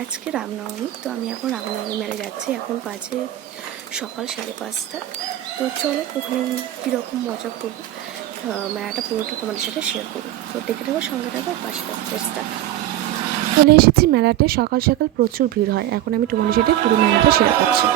আজকে রামনবমী, তো আমি এখন রামনবমী মেলা যাচ্ছি। এখন বাজে সকাল 5:30। তো চলো ওখানে কীরকম মজা করবো, মেলাটা পুরোটা তোমাদের সাথে শেয়ার করবো। তো দেখে থাকো, সঙ্গে থাকো, পাশে থাকো। চলে এসেছি মেলাতে। সকাল সকাল প্রচুর ভিড় হয়। এখন আমি তোমাদের সাথে পুরো মেলাটা শেয়ার করছি।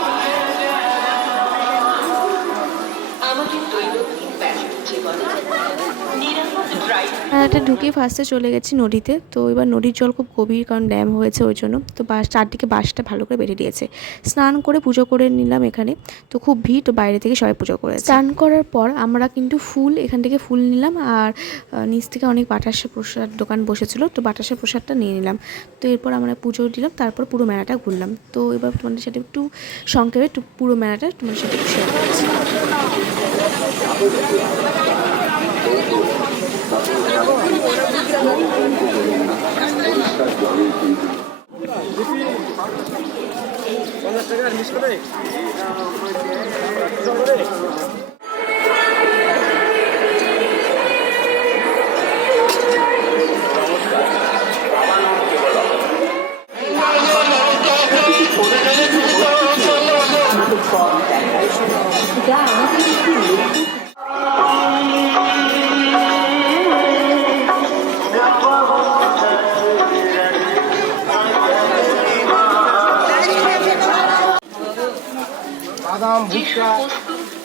মেলাটা ঢুকে ফার্স্টে চলে গেছি নদীতে। তো এবার নদীর জল খুব গভীর, কারণ ড্যাম হয়েছে ওই জন্য। তো চারদিকে বাঁশটা ভালো করে বেঁধে দিয়েছে। স্নান করে পুজো করে নিলাম এখানে। তো খুব ভিড়, তো বাইরে থেকে সবাই পুজো করে। স্নান করার পর আমরা কিন্তু এখান থেকে ফুল নিলাম, আর নিচ থেকে অনেক বাতাসা প্রসাদ দোকান বসেছিল, তো বাতাসা প্রসাদটা নিয়ে নিলাম। তো এরপর আমরা পুজো দিলাম, তারপর পুরো মেলাটা ঘুরলাম। তো এবার তোমাদের সাথে একটু সংক্ষেপে পুরো মেলাটা তোমাদের সাথে একটু শেয়ার করছি।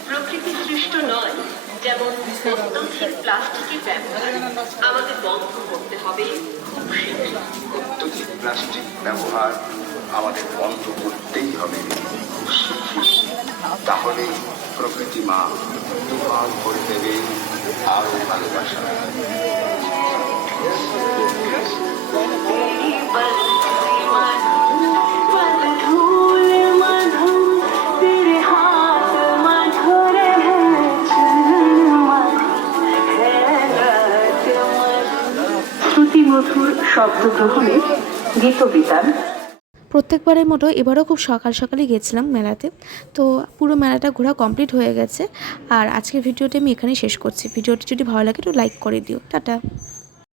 প্রকৃতি সৃষ্ট নয়, যেমন প্লাস্টিকের ব্যবহার আমাদের বন্ধ করতে হবে খুব শীঘ্র। অত্যধিক প্লাস্টিক ব্যবহার আমাদের বন্ধ করতেই হবে খুব শীঘ্র। তাহলে প্রকৃতি মা তুফান করে দেবে আরো ভালোবাসা। মধুর শব্দ গ্রহণে গীতবিতান। প্রত্যেকবারের মতো এবারও খুব সকাল সকালই গেছিলাম মেলাতে। তো পুরো মেলাটা ঘোরা কমপ্লিট হয়ে গেছে। আর আজকের ভিডিওটি আমি এখানেই শেষ করছি। ভিডিওটি যদি ভালো লাগে একটু লাইক করে দিও। টাটা।